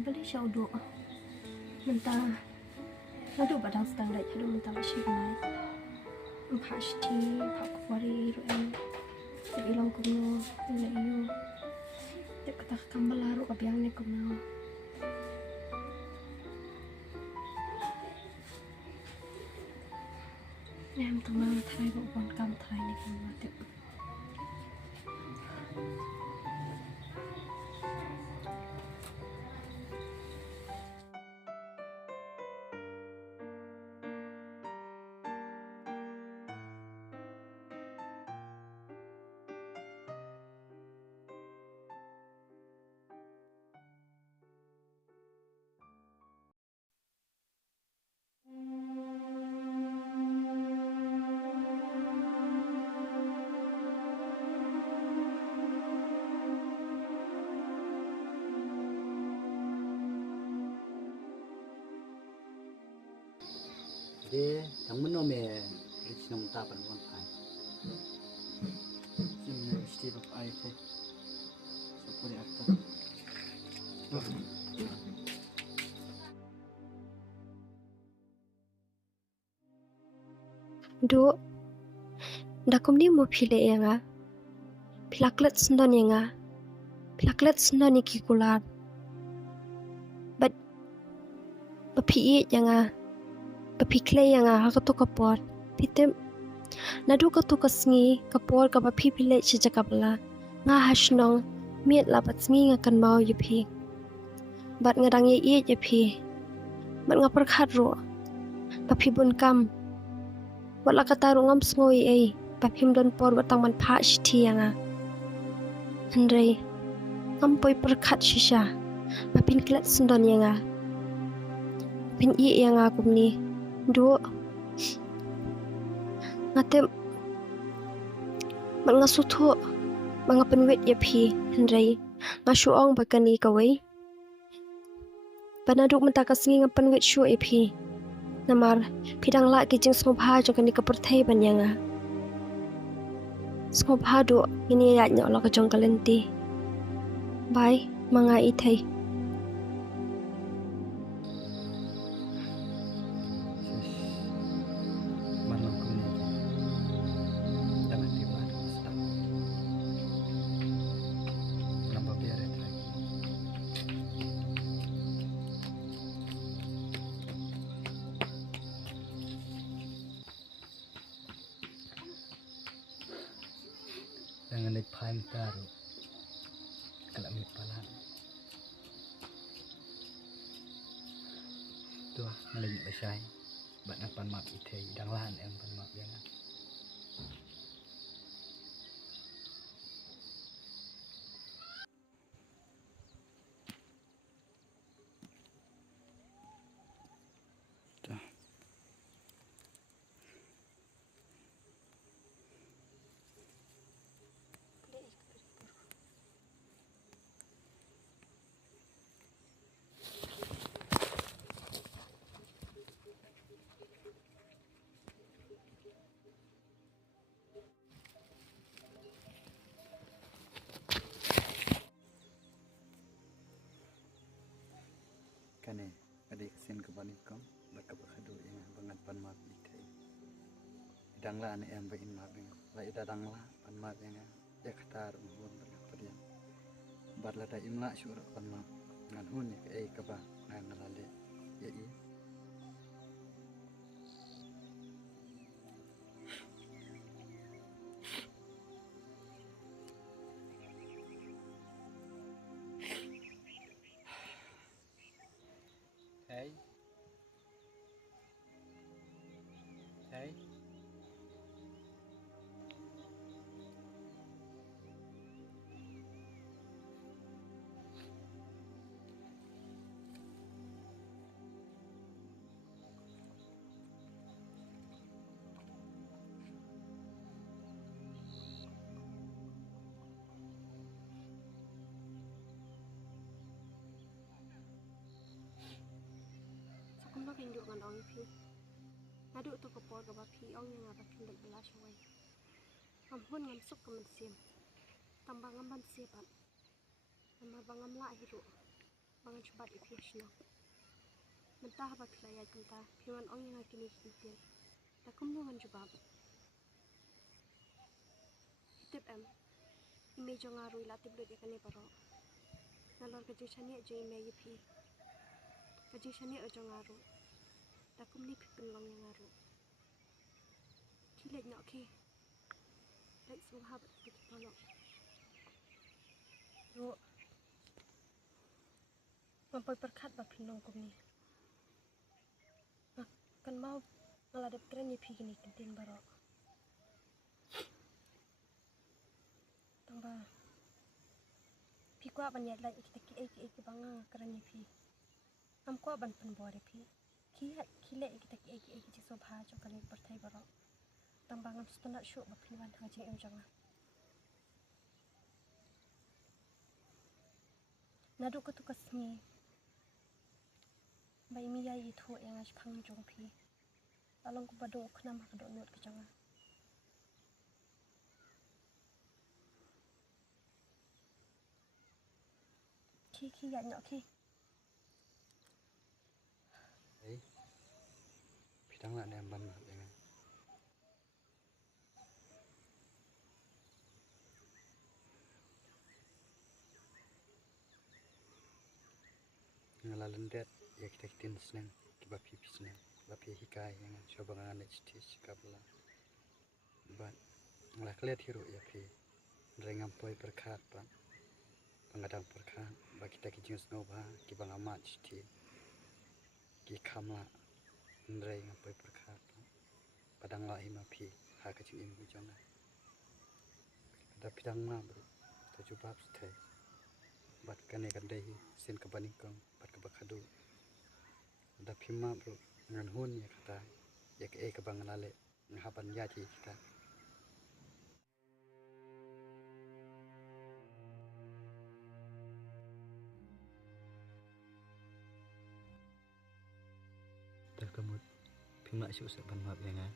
Beli syaudu mentah nadu badang sedang dah jadi mentah masih naik empasti pak kuari ruang ilang kuno ila iyo dek kata kambal haru kapiang ne kuno nem kemang thai bukan kam thai ne kuno dek Dia yang mana rich nong tapan bukan pai. Sini Steve of I teh. Sepuluh aktor. do dakum ni mo phile yanga philaklet sndon yanga philaklet sndon ni kikular but bapi yanga bapi yanga hakatu kapor pitem nadu katu kasngi kapor ka bapi phile chijakabla nga hashnong miet labat sngi ngakan mau yepi bat ngadang ye yepi bat ngapar khatro bapi bun kam wala kataru ngam sngoy ay papim don por watang man pha shti yanga handrei ngam poi perkhat shisha papin klat sndon yanga pin I yanga kumni do ngate man ngasutho mga penwet yapi handrei ngasuong bakani kawai panaduk mentakasngi ngam penwet shu epi namar pidang la kijing smobha jo kani kaperthai banyanga smobha do ini ya nya ola ka jong kalenti bai manga ithai Malam kuni. Jangan di mana stop. Nambah biar lagi. Jangan dipain taruh. Kalau mipalan. Tuh, ngalih besai. Bat napan map ithei dang lan em pan map yang. Tuh. Kane adik sin ke banikom baka bakadu yang bangat pan map ithei dang la ne em bain map yang la ida dang la pan map yang ya khatar umur berapa bar la da imla syur pan map ngan hun ke ai ka ba ngan ngalale ya I pinjuk ngan ong pi. Nadu tu kapor ka ba pi ong yang apa pindak belas wai. Ngam hun ngam suk ka man sim. Tambah ngam ban sipan. Nama bangam la hiru. Bangan cepat ipi shno. Mentah apa pilaya mentah. Piwan ong yang kini kintin. Takum nungan jubab. Hitip em. Ime jo ngaru ilatib lut ikani paro. Nalor kerja chani aja ime yipi. Kerja chani aja ngaru. Takum ni pipin long yang ngaru. Kilet nak ki. Lek semua habat kita tolong. Ro. Mampai perkat ba pinong kum ni. Kan mau ngaladap keren yipi gini kintin baro. Tambah. Pi kwa ban yat lai kita ki banga keren yipi. Am kwa ban pen bore pi. Ki le kita ki sobha jo kan berthai baro. Tambah ngam standar syuk ba pinwan haji em jangan. Nadu ko tu kasmi. Bai mi yai itu yang as phang jong pi. Along ko badong khna ma do not ke jangan. Ki ya nyok ki. Pidang la nem ban mat yang ngalalan det ya kita tin seneng kiba pipi seneng bapi hikai yang coba ngane citis kabla ban ngelaklet hiru ya pi rengam poi perkat pan pengadang perkat bagi kita kijing snova kiba ngamat citi ki kamla rengam poi perkat padang la hima pi ha kecing im bujana ada pidang ma bro tajubab stay bat kane kadai sen kebanikong bat kebakadu ada pima bro ngan hun ya kata ya ke kebangalale ngahapan yaji kita terkemut pima syuk saban map ya ngan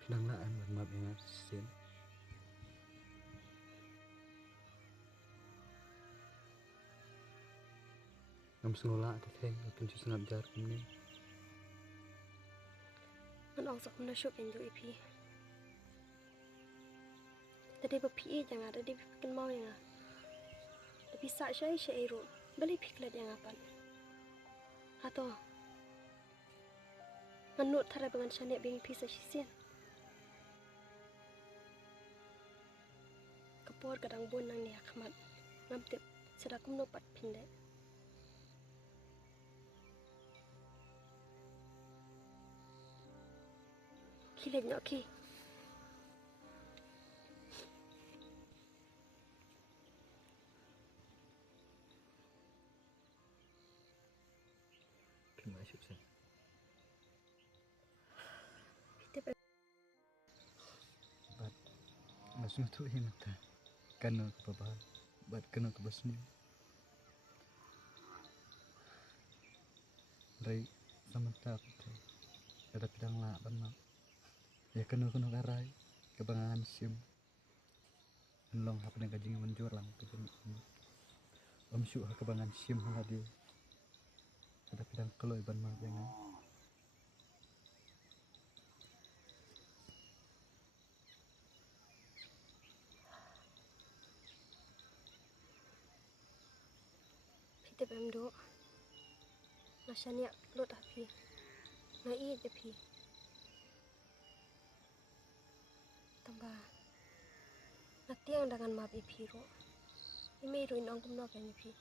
pinanglaan ban map ya ngan sen ngam sekolah teteh pencu senap jar ini Ngan ong sak na syuk enjo ipi. Tadi ba pi jangan tadi pikin mau yang. Tapi sak syai ro. Beli piklet yang apan. Atau nganut thara bangan syane bing pi sa sisen. Kapor kadang bon nang ni akmat. Ngam tip serakum no pat pinde. Kilet nyok ki. pima syuk sen Hitip bat langsung tu himata kanu ke bawah bat kanu ke basni rai samanta tu ada pidang la ban map ya kanu karai kebangan sim long hap dengan kajing menjur lang pidang om syuk kebangan sim haladi ada pidang keloi ban map yang hitip em do. Nasyania lot api. Na i je pi. Tambah. Natiang dengan map ipi ro. Ime ro inong kum no kan ipi.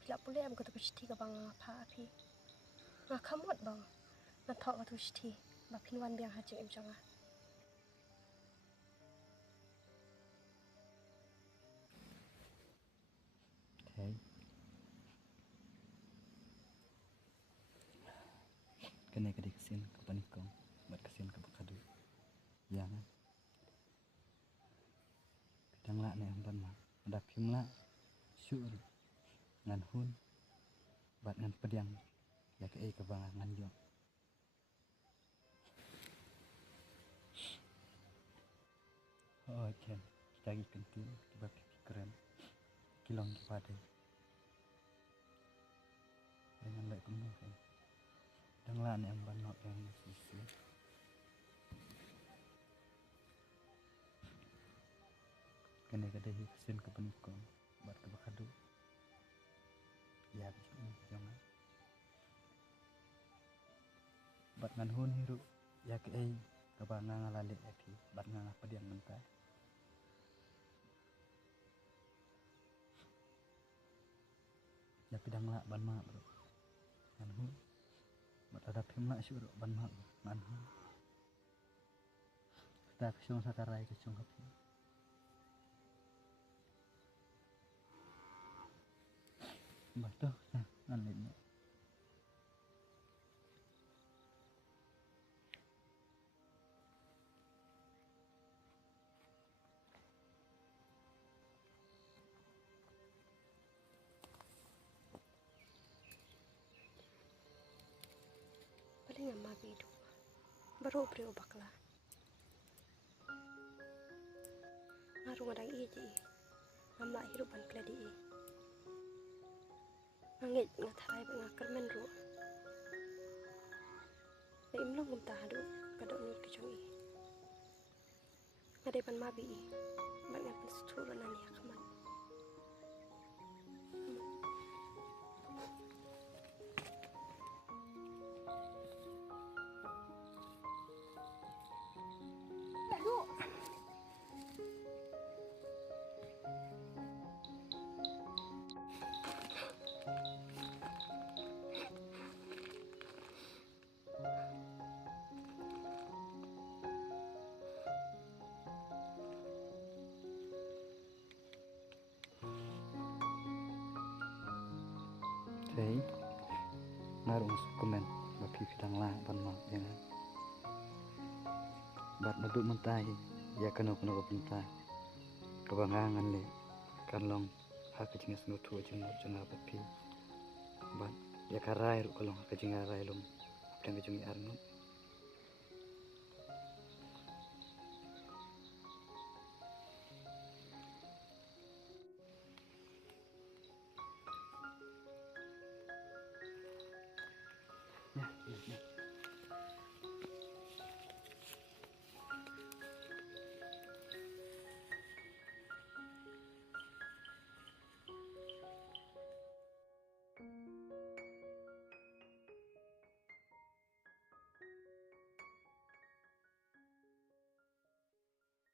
Bila pulih am kata pasti ka bang apa api. Ngak kamot bang. Na thok ka tu sti. Ba pinwan biang hajing em janga. okay kene kadi kesin ke panikong bat kesin ke bakadu yang bidang la ne amban ma ada pimla syur ngan hun bat ngan pediang ya ke ke bang ngan yo oh ken kita gi kentin tiba keren kilong pada dengan lek kemuh kan dang la ne amban ma yang sisi kene kade kesin ke panikong bat ke bakadu ya bisni jangan bat ngan hun hiru ya ke kabanga ngalale aki bat nganga pediang mentah ya pidang la ban ma bro ngan hun bat ada pimla syur ban ma bro ngan hun ta kesung sakarai kesung hapi batuh nah ngan lima paling ama bidu baru beri obakla ngaru ngadang iji ama hirupan kladi ngangit ngatharai ba ngakar menru na imlong gumta hadu kadok ni kecong ngadepan mabi bat ngapin sutura nani akaman Hey, narung komen bapi pidang la ban ma yang bat naduk mentai ya kanu kanu mentah kebangangan le kan long ha kecing senutu jeng jeng bapi bat ya karai ru kalong kecing arai long dan kecing arnut